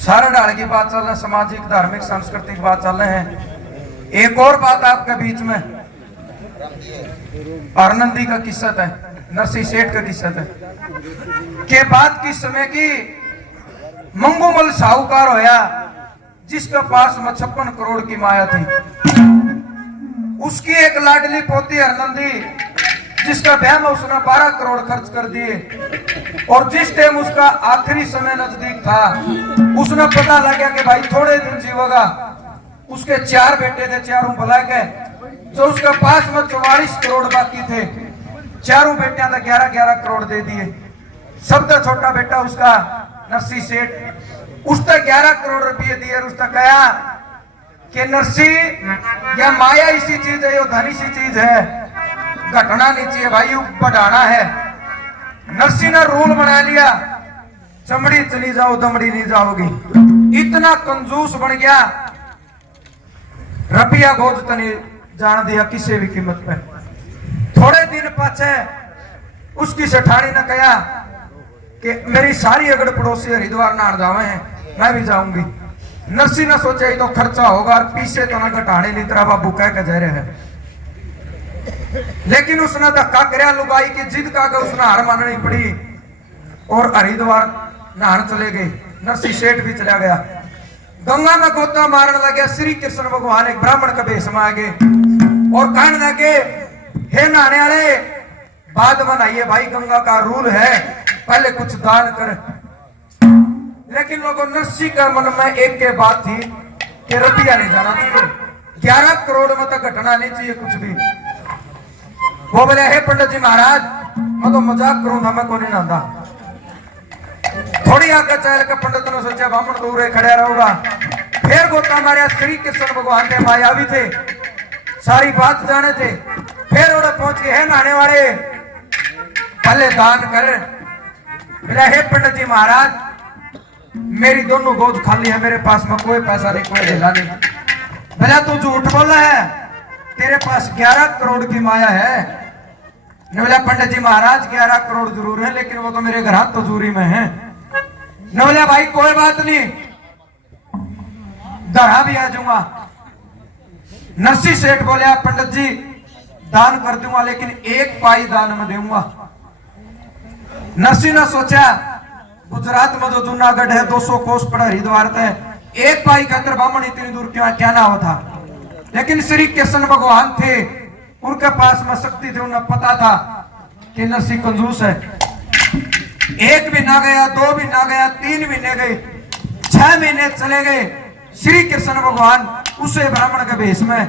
सारा ढाल की बात चल रहा है, सामाजिक धार्मिक सांस्कृतिक बात चल रहे हैं। एक और बात आपके बीच में आनंदी का किस्सा है, नरसिंह सेठ का किस्सा है के बाद किस समय की मंगूमल साहूकार होया जिसके पास में 56 करोड़ की माया थी। उसकी एक लाडली पोती हरनंदी जिसका ब्याह में उसने 12 करोड़ खर्च कर दिए और जिस टाइम उसका आखिरी समय नजदीक था उसने पता लग गया कि भाई थोड़े दिन जीवेगा। उसके 4 बेटे थे, चारों भला के जो उसके पास में 44 करोड़ बाकी थे, चारों बेटियां ने 11-11 करोड़ दे दिए। सबसे छोटा बेटा उसका नरसिंह सेठ, उसने 11 करोड़ रुपये दिए। उसने कहा कि नरसिंह यह माया इसी चीज है, ये धन इसी चीज है, घटना नहीं चाहिए भाई, बढ़ाना है। नरसिंह ने रूल बना लिया, चमड़ी चली जाओ दमड़ी नहीं जाओगी। इतना कंजूस बन गया, रुपया गोद तनी जान दिया किसी भी कीमत पे। थोड़े दिन पाछे उसकी सेठानी ने कहा कि मेरी सारी अगड़ पड़ोसी हरिद्वार नहान जावे हैं, मैं भी जाऊंगी। नरसिंह ने सोचा ही तो खर्चा होगा और पीछे तो ना घटाने नहीं, तेरा बाबू कह के जा रहे हैं। लेकिन उसने धक्का कराया, लुगाई की जिद का उसने हार माननी पड़ी और हरिद्वार नहान चले गए। नरसिंह सेठ भी चला गया, गंगा में गोता मारने लगे। श्री कृष्ण भगवान एक ब्राह्मण का भेष में आ गए और कहने लगे, हे नहाने वाले बाद में नहाइए भाई, गंगा का रूल है, पहले कुछ दान कर। लेकिन लोगों नरसिंह के मन में एक के बात थी कि रुपया नहीं जाना चाहिए, 11 करोड़ में तो घटना नहीं चाहिए कुछ भी। वो बोले, हे पंडित जी महाराज मैं तो मजाक करूंगा, मैं को नहीं नहाता। थोड़ी आगे चल के पंडित ने सोचा ब्राह्मण दूर खड़ा रहूंगा। फिर गोता मारे, श्री कृष्ण भगवान के मायावी थे, सारी बात जाने थे। फिर उन्हें पहुंच गए, हे नहाने वाले पहले दान कर। बोले, हे पंडित जी महाराज मेरी दोनों गोद खाली है, मेरे पास में कोई पैसा नहीं, कोई ढेला नहीं। बोला तू झूठ बोला है, तेरे पास 11 करोड़ की माया है। ने बोला, पंडित जी महाराज 11 करोड़ जरूर है, लेकिन वो तो मेरे घर हाथ तजूरी में है। ने बोला, भाई कोई बात नहीं, दरा भी आ जाऊंगा। नरसिंह सेठ बोले, पंडित जी दान कर दूंगा, लेकिन 1 पाई दान में दूंगा। नरसिंह ने सोचा गुजरात में जो जूनागढ़ है 200 कोस पड़ा हरिद्वार है, 1 पाई खातर ब्राह्मण इतनी दूर क्यों क्या ना होता। लेकिन श्री कृष्ण भगवान थे, उनके पास में शक्ति थी, उन्हें पता था कि नरसिंह कंजूस है। 1 भी ना गया, 2 भी ना गया, 3 महीने गए, 6 महीने चले गए। श्री कृष्ण भगवान उसे ब्राह्मण के भेष में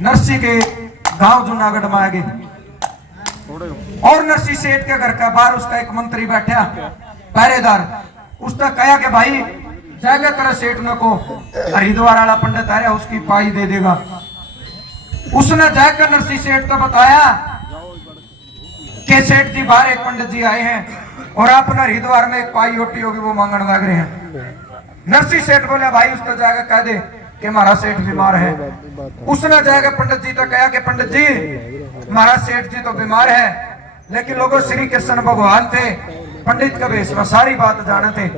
नरसिंह के गांव जूनागढ़ में आ गए। और नरसिंह सेठ के घर का बाहर उसका एक मंत्री बैठा पहरेदार। उसने कहा कि भाई जाएगा तेरा सेठ न को हरिद्वार वाला पंडित आ रहा, उसकी पाई दे देगा। उसने जाकर नरसिंह सेठ को बताया कि सेठ जी बाहर एक पंडित जी आए हैं और आपने हरिद्वार में 1 पाई होटी होगी, वो मांगने लग रहे हैं। नरसिंह सेठ बोले, भाई उसको जाकर कह दे कि हमारा सेठ बीमार है। उसने जाकर पंडित जी को कहा कि पंडित जी हमारा सेठ जी तो बीमार है, लेकिन लोगों श्री कृष्ण भगवान थे, पंडित का भेष में सारी बात जाने थे।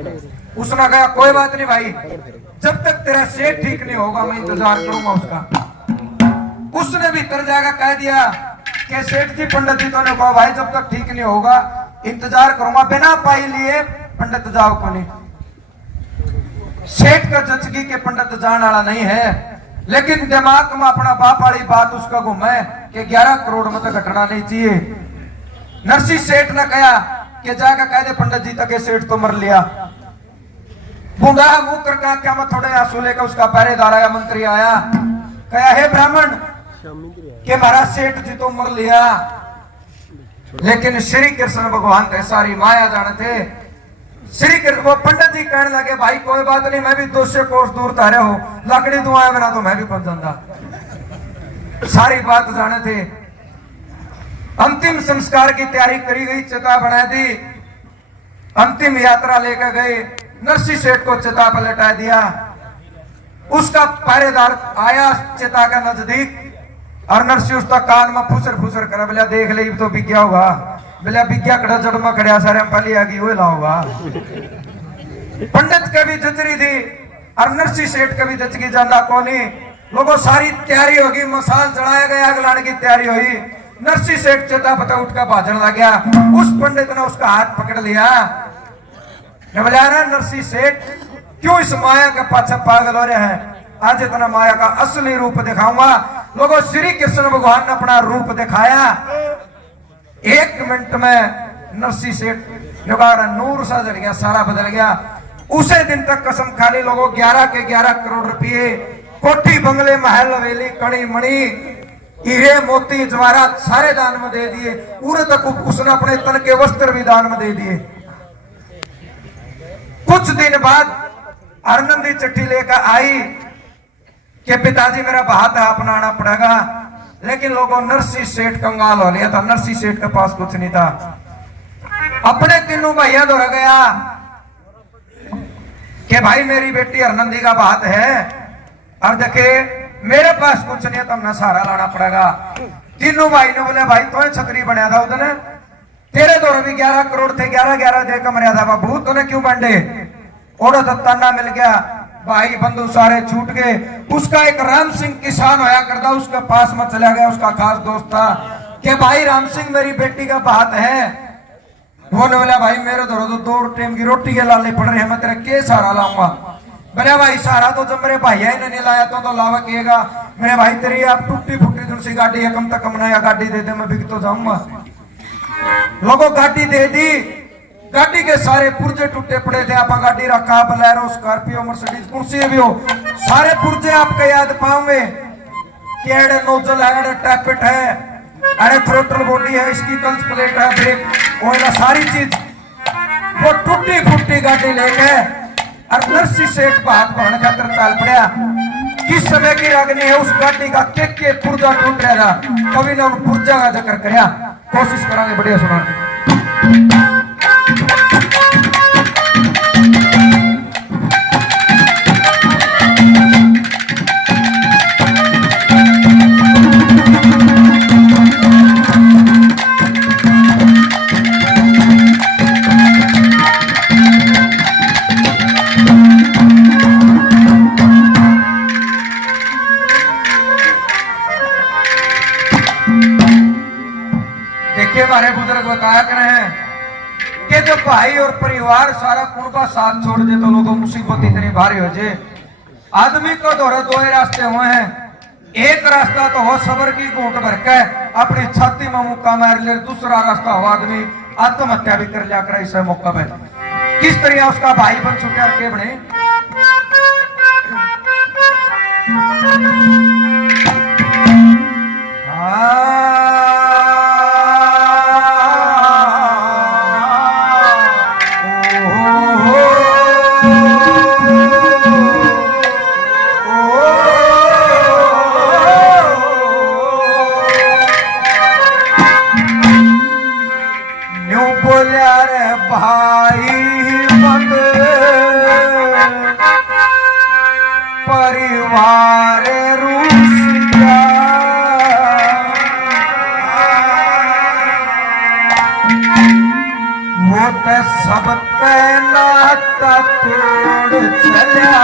उसने कहा कोई बात नहीं भाई, जब तक तेरा सेठ ठीक नहीं होगा मैं इंतजार करूंगा उसका। उसने भी तर जाकर कह दिया कि सेठ जी पंडित जी तो ने कहा भाई जब तक ठीक नहीं होगा इंतजार करूंगा, बिना पाई लिए पंडित जाओ को नहीं। सेठ का जचगी के पंडित जाने वाला नहीं है, लेकिन दिमाग में अपना बाप वाली बात उसका घूमे कि 11 करोड़ में तो घटना नहीं चाहिए। नरसिंह सेठ ने कहा कि जाकर कह दे पंडित जी तक सेठ तो मर लिया। बूंदा मुंह करके क्या मैं थोड़े आंसू लेकर उसका पहरेदार आया, मंत्री आया, कहा हे ब्राह्मण कि महाराज सेठ जी तो मर लिया, लेकिन श्री कृष्ण भगवान थे सारी माया जानते। श्री कृष्ण वो पंडित जी कहने लगे, भाई कोई बात नहीं, मैं भी 200 कोस दूर तारे हो, लकड़ी दुआए बिना तो मैं भी पहुंच जाता। सारी बात जाने थे। अंतिम संस्कार की तैयारी करी गई, चिता बना दी, अंतिम यात्रा लेकर गए। नरसिंह सेठ को चिता पर लटा दिया। उसका पहरेदार आया चिता का नजदीक और नरसिंह उसका कान में फुसर फुसर कर बोला, देख ले तो बिग्या होगा। बोला बिग्या कड़ा जड़ में खड़ा सारे पहले आगे वो लाओगा। पंडित कभी जचरी थी और नरसी सेठ कभी जचगी जाना कोनी। लोगों सारी तैयारी होगी, मसाल चढ़ाया गया, आग लाने की तैयारी हुई। नरसी सेठ चेता पता उठ कर भाजन लग गया। उस पंडित ने उसका हाथ पकड़ लिया। नरसी सेठ क्यों इस माया के पाछे पागल हो रहे हैं? आज इतना माया का असली रूप दिखाऊंगा। लोगों श्री कृष्ण भगवान ने अपना रूप दिखाया। 1 मिनट में नरसी सेठ नूर सा जल गया, सारा बदल गया। उसे दिन तक कसम खा ली लोगों, 11 के 11 करोड़ रुपये, कोठी बंगले महल हवेली कड़ी मणि हीरे मोती जवाहरात सारे दान में दे दिए। पूरे तक उसने अपने तन के वस्त्र भी दान में दे दिए। कुछ दिन बाद आनंदी चिट्ठी लेकर आई कि पिताजी मेरा बात है, अपनाना पड़ेगा। लेकिन लोगों नरसी सेठ कंगाल हो लिया था। नरसी सेठ के पास कुछ नहीं था। अपने तीनों भैया दौड़ गया कि भाई मेरी बेटी हरनंदी का बात है और देखे मेरे पास कुछ नहीं है, तो हमने सहारा लाना पड़ेगा। तीनों भाई ने बोले भाई तो छतरी बनया था उधर, तेरे दौर भी 11 करोड़ थे, 11 दे कमरिया था बाबू, तूने क्यों बांटे? और ताना मिल गया, भाई बंधु सारे छूट गए। उसका एक राम सिंह किसान होया करता, उसके पास में चला गया, उसका खास दोस्त था कि भाई राम सिंह मेरी बेटी का बात है। वो ने बोला भाई मेरे दौर तो 2 टाइम की रोटी के लाले पड़ रहे हैं, मैं तेरा के सहारा लाऊंगा? बोले भाई सहारा तो जब मेरे भाई ने नहीं लाया तो लावा किएगा। मेरे भाई तेरी आप टूटी फूटी तुलसी गाड़ी है, कम तक कम नया गाड़ी दे दे, मैं बिक तो जाऊंगा। लोगों गाड़ी दे दी। गाड़ी के सारे पुर्जे टूटे पड़े थे। आप गाड़ी रखा, बलेरो, स्कॉर्पियो, मर्सिडीज, कुर्सी भी हो, सारे पुर्जे आपके याद पाओगे। केड़े नोजल है, टैपेट है, अरे थ्रोटल बॉडी है, इसकी क्लच प्लेट है, ब्रेक ऑयल, सारी चीज वो टूटी फूटी गाड़ी लेके और नरसी सेठ बात बहन खातर चाल पड़ा। किस समय की रागनी है उस गाड़ी का के पुर्जा टूट रहा था। कभी ने उन पुर्जा का जिक्र कराया, कोशिश करांगे बढ़िया सुना। हमारे बुजुर्ग बताया कर हैं कि जब भाई और परिवार सारा कुर्बा साथ छोड़ दे तो लोगों मुसीबत इतनी भारी हो जाए। आदमी को दौरे 2 रास्ते हुए हैं। एक रास्ता तो हो सबर की घूंट भर के अपनी छाती में मुक्का मार ले, दूसरा रास्ता हो आदमी आत्महत्या भी कर लिया कर। इस मौका पे किस तरह उसका भाई बन चुका के बने। परिवार रूस गया, वो तो सब नाता तोड़ चला।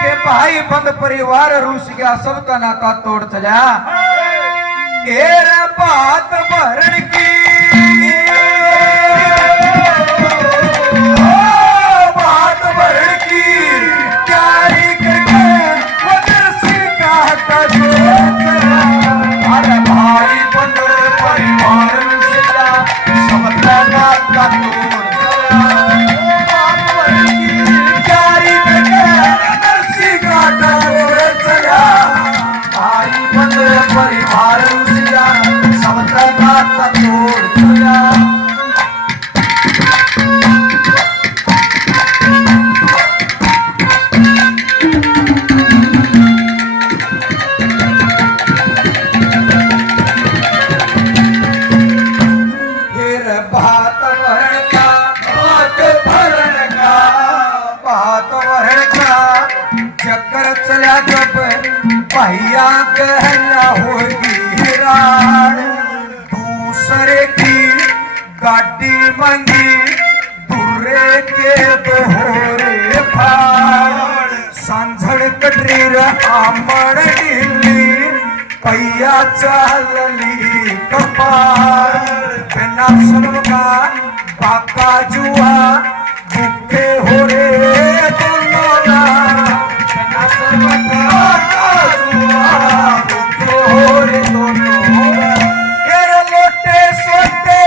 के भाई बंद परिवार रूस गया, सबका नाता तोड़ चला। बात भरण की चला जब भैया कहना होगी राण दूसरे की गाड़ी मंगी दूरे के दोहरे फाड़ सांझड़ कटरीर आमड़ ढीली पैया चालली कपार बिना सनमका बाका जुआ दुखे हो रे दोनों ना बिना सनमका बाका जुआ दुखे हो रे दोनों केर लोटे सोटे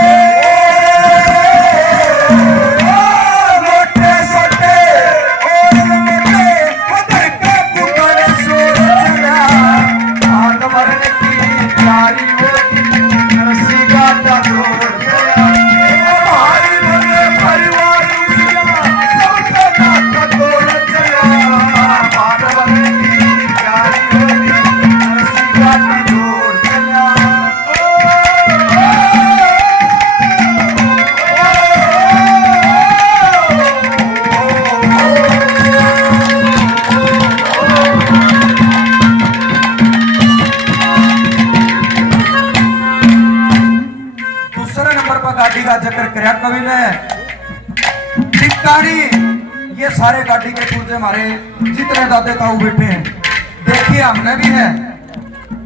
लोटे सोटे और लोटे उधर के कुकर सोर चला आग मरने की प्यारी होती नरसी गाटा जोड़ गया भाई बने परिवार सबका नाता तोड़ चला आग मरने की प्यारी होती नरसी गाटा जोड़ गया दूसरे नंबर पर गाड़ी का जिक्र कराया कवि ने टिक्काड़ी ये सारे गाड़ी के पूजे हमारे जितने दादे ताऊ बैठे हैं देखिए हमने भी है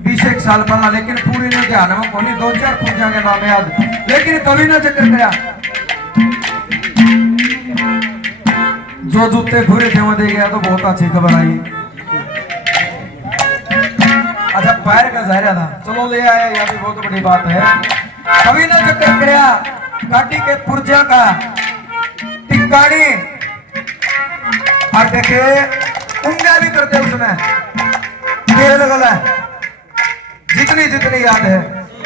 20 साल पहला लेकिन पूरी नहीं ध्यान में कोनी 2-4 पूजा के नाम याद लेकिन कवि ने जिक्र कराया जो जूते घूरे थे दे गया तो बहुत अच्छी खबर आई। अच्छा पैर का जहरा था चलो ले आया यह भी बहुत बड़ी बात है। कवि ने जिक्र कराया गाड़ी के पुर्जा का टिक्काड़ी और देखे उंगलियां भी करते उसमें तेल गला जितनी जितनी याद है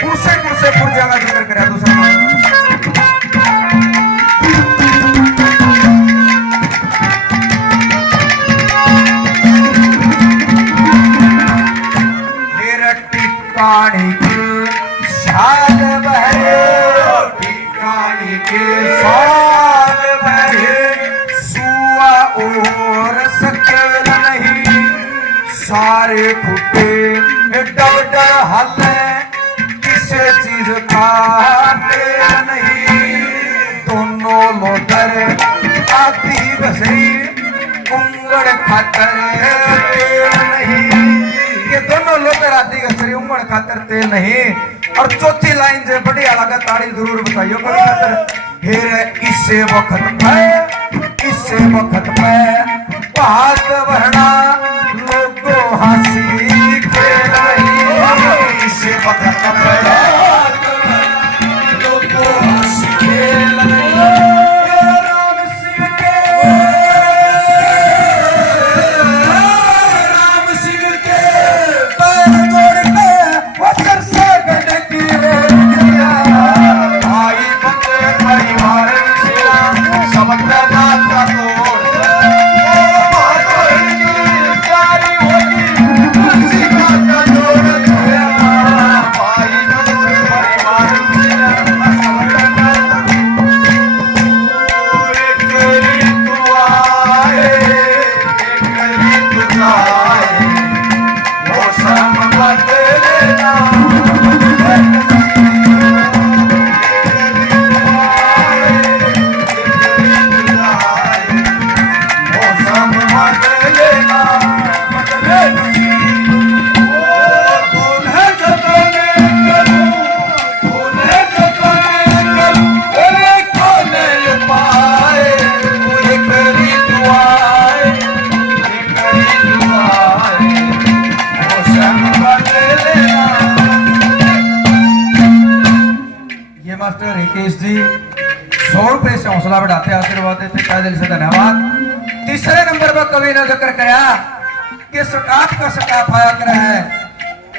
कुर्से कुर्से पुर्जा का जिक्र कराया दूसरा टिक्काड़ी के साल बहरे टिक्काड़ी के साल बहरे सुआ और सकेल नहीं सारे फुटे डब डब हल किसी चीज का तेल नहीं दोनों लोटर आती बसरी उंगड़ खातर तेल नहीं ये दोनों लोग राती का शरीर उमड़ खातर तेल नहीं और चौथी लाइन से बढ़िया लगा ताड़ी जरूर बताइयो कभी खातर हेर इससे वक्त पे बात बढ़ना लोगों हंसी खेल रही इससे वक्त पे लोगों हंसी खेल रही मास्टर रिकेश जी 100 रुपए से हौसला बढ़ाते आशीर्वाद देते तहे दिल से धन्यवाद। तीसरे नंबर पर कवि ने जिक्र कराया कि स्टाफ का स्टाफ आया कर है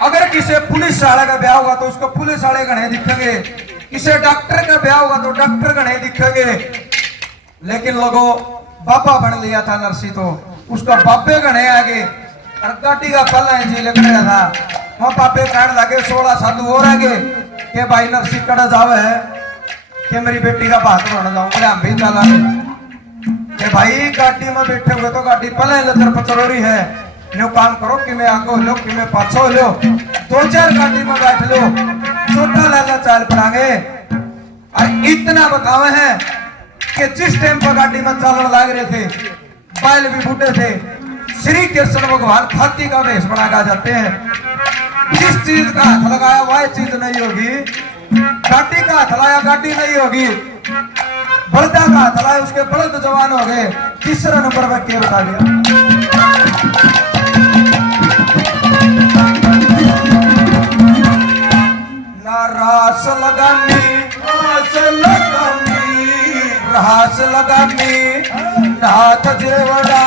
अगर किसी पुलिस वाले का ब्याह होगा तो उसको पुलिस वाले गणे दिखेंगे किसी डॉक्टर का ब्याह होगा तो डॉक्टर गणे दिखेंगे लेकिन लोगों बाबा बन लिया था नरसी तो उसका बाबे गणे आगे और गाड़ी का पहला जी लग रहा था वहां पापे कहने लगे 16 साधु और आगे के भाई नरसी कड़ा जावे है कि मेरी बेटी का बात बढ़ जाऊं बोले हम भी चला के भाई गाड़ी में बैठे हुए तो गाड़ी पहले लचर पचरोरी है न्यू काम करो कि मैं आगो लो कि मैं पाछो लो 2-4 गाड़ी में बैठ लो छोटा लाला चाल पड़ांगे और इतना बतावे हैं कि जिस टाइम पर गाड़ी में चालन लाग रहे थे, बैल भी बूढ़े थे, श्री कृष्ण भगवान हाथी का वेश बना कर जाते हैं। जिस चीज का हाथ लगाया वह चीज नहीं होगी, गाड़ी का हाथ लाया गाड़ी नहीं होगी, बलदा का हाथ लाया उसके बलद जवान हो गए। तीसरा नंबर पर क्या बता दिया? ना रास लगानी रास लगानी नाथ जेवड़ा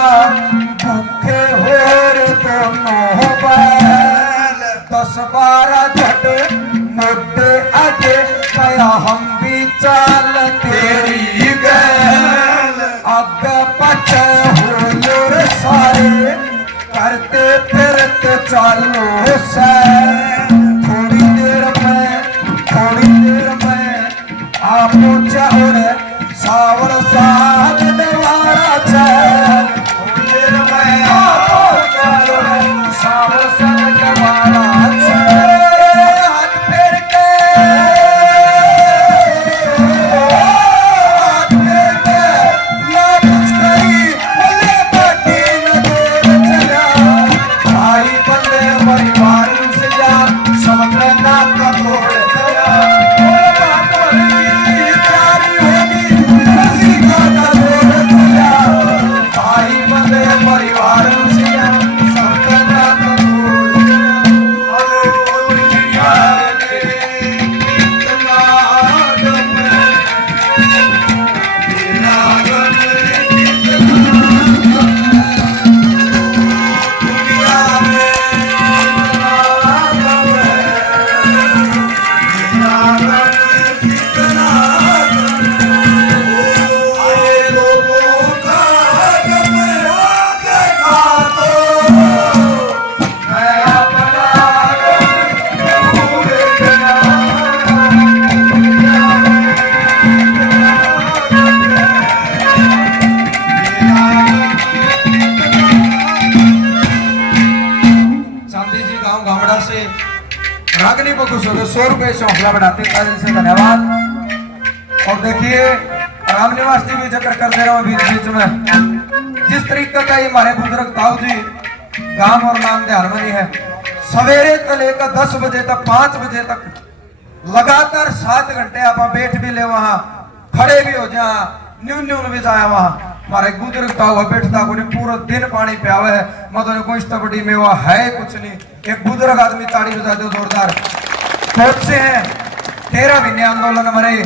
भूखे होर तो मोह बैल 10-12 झट मुद्दे आगे गया हम भी चाल तेरी गैल आगे पचे हो रे सारे करते फिरते चालो सैर थोड़ी देर में आपो चाहर सावर साथ दवारा चैन थोड़ी देर में आपो चाहर सावर साथ दवारा चैन हाथ फेर के लालच करी बोले बाटी न देर चला भाई बंदे परिवार से जा समुद्र ना का तोड़ चला रागनी को खुश हो गए 100 रुपए से हौसला बढ़ाते हैं से धन्यवाद। और देखिए रामनिवास जी भी जिक्र कर दे रहा हूँ बीच बीच में, जिस तरीके का ये हमारे बुजुर्ग ताऊ जी गांव और नाम ध्यान में नहीं है, सवेरे से लेकर 10 बजे तक 5 बजे तक लगातार 7 घंटे आप बैठ भी ले वहां खड़े भी हो जा न्यून न्यून भी जाया वहां हमारे बुजुर्ग ताऊ बैठता को पूरा दिन पानी पियावे है मतलब कोई इतना बड़ी मेवा है कुछ नहीं। एक बुजुर्ग आदमी ताड़ी बजा दो जोरदार सोचते हैं 13 महीने आंदोलन मरे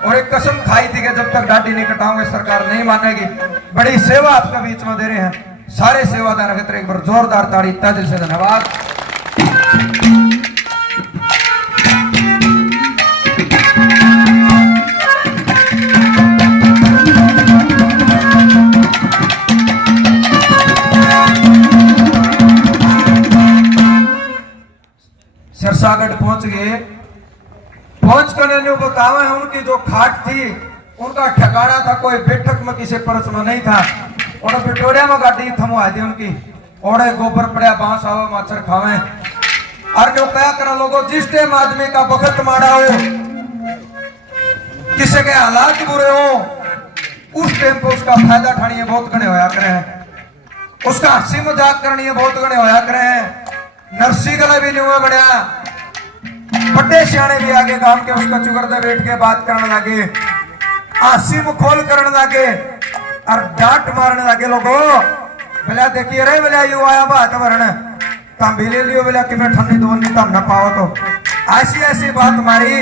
और एक कसम खाई थी कि जब तक दाढ़ी नहीं कटाऊंगे सरकार नहीं मानेगी। बड़ी सेवा आपके बीच में दे रहे हैं सारे सेवादार के एक बार जोरदार ताड़ी इतना दिल से धन्यवाद। सिरसागढ़ पहुंच गए, पहुंच कर बतावा है उनकी जो खाट थी उनका ठिकाना था कोई बैठक में किसी परस में नहीं था और पिटोड़िया में गाड़ी थमवा दी उनकी ओढ़े गोबर पड़ा बांस आवे मच्छर खावे और जो क्या करा लोगों जिस टाइम आदमी का बखत मारा हो किसी के हालात बुरे हो उस टाइम पे उसका फायदा उठानी बहुत गणे होया करे हैं, उसका हंसी मजाक करनी बहुत गणे होया करे हैं। नरसी गला भी नहीं हुआ बढ़िया बड़े सियाने भी आगे गांव के उसका चुगरदे बैठ के बात करने लगे हंसी मुखोल करने लगे और डांट मारने लगे लोगों बोला देखिए रे बोला यू आया बात भरण तम भी ले लियो बोला कि मैं ठंडी दो नहीं तम न पाओ तो ऐसी ऐसी बात मारी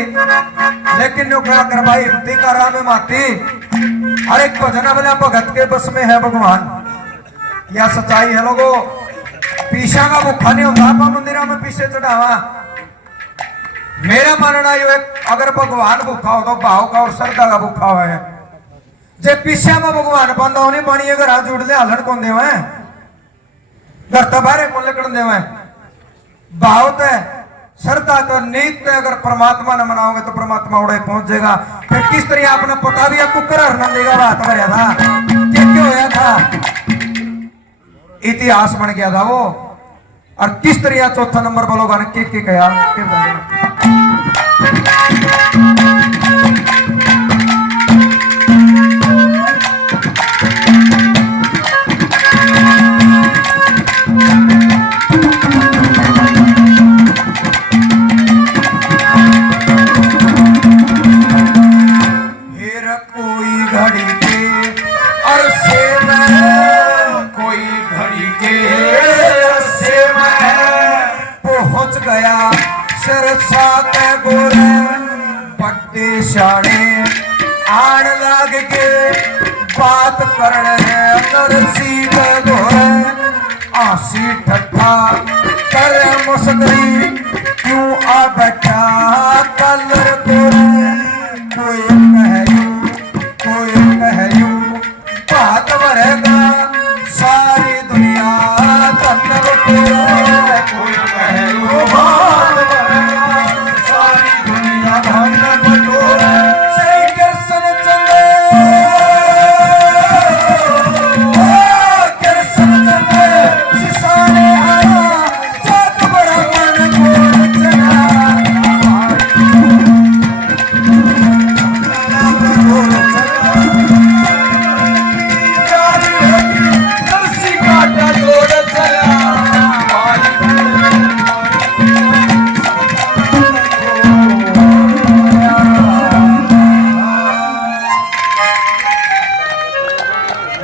लेकिन नो क्या कर भाई हिम्मती का राम में माती और एक भजन बोला भगत के बस में है भगवान यह सच्चाई है लोगों। पीछा का भूखा नहीं होता आप मंदिर में पीछे चढ़ावा मेरा मानना ये अगर भगवान भूखा हो तो भाव का और श्रद्धा का भूखा हुआ है जे पीछे में भगवान बंदा होने पानी अगर हाथ जुड़ ले हलन कौन दे घर तबारे कौन लेकर दे भाव तो श्रद्धा तो नीत तो अगर परमात्मा ने मनाओगे तो परमात्मा उड़े पहुंच जाएगा। फिर किस तरह आपने पता भी आपको कर हरना देगा बात भरिया था क्या होया था इतिहास बन गया था वो और किस तरह चौथा नंबर बोलोगा ने के कहा कोई घड़ी के अरसे में, कोई घड़ी के अरसे में पहुंच गया सिरसा के गोरे पट्टे शाने आन लाग के बात करने नरसी के गोरे आसी ठट्ठा करे मुस्करी क्यों आ बैठा कलर गोरे कोई कह यूं बात भरेगा सारी दुनिया धन बटोरे, कोई कह यूं बात भरेगा सारी दुनिया धन बटोरे। श्री कृष्ण चंद्र सिसाने आया जग ब्राह्मण को चला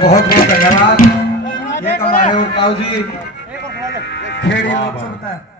बहुत बहुत धन्यवाद। ये हमारे और ताऊ जी खेड़ी लोग सुनता है।